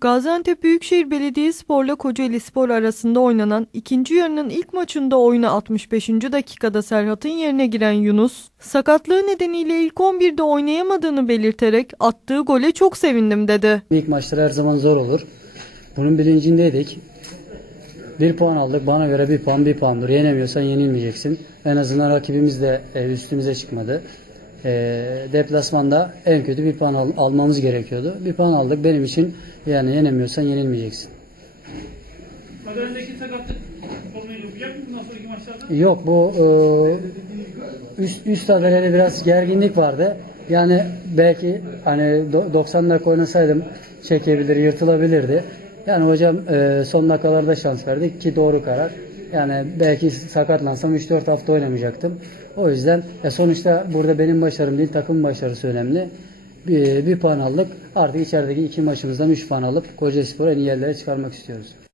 Gaziantep Büyükşehir Belediyespor'la Kocaeli Spor arasında oynanan ikinci yarının ilk maçında oyuna 65. dakikada Serhat'ın yerine giren Yunus, sakatlığı nedeniyle ilk 11'de oynayamadığını belirterek attığı gole çok sevindim dedi. İlk maçlar her zaman zor olur. Bunun bilincindeydik. Bir puan aldık. Bana göre bir puan bir puandır. Yenemiyorsan yenilmeyeceksin. En azından rakibimiz de e, üstümüze çıkmadı. E, deplasmanda en kötü bir puan al- almamız gerekiyordu. Bir puan aldık. Benim için yani yenemiyorsan yenilmeyeceksin. Kaderindeki sakatlık sorunu yapacak mı bundan sonraki maçlarda? Yok bu e, üst üst tabelada biraz gerginlik vardı. Yani belki hani do- 90 dakika oynasaydım çekebilir, yırtılabilirdi. Yani hocam e, son dakikalarda şans verdik ki doğru karar. Yani belki sakatlansam 3-4 hafta oynamayacaktım. O yüzden e, sonuçta burada benim başarım değil takım başarısı önemli. Bir, bir puan aldık. Artık içerideki iki maçımızdan 3 puan alıp Kocaelispor'u en iyi yerlere çıkarmak istiyoruz.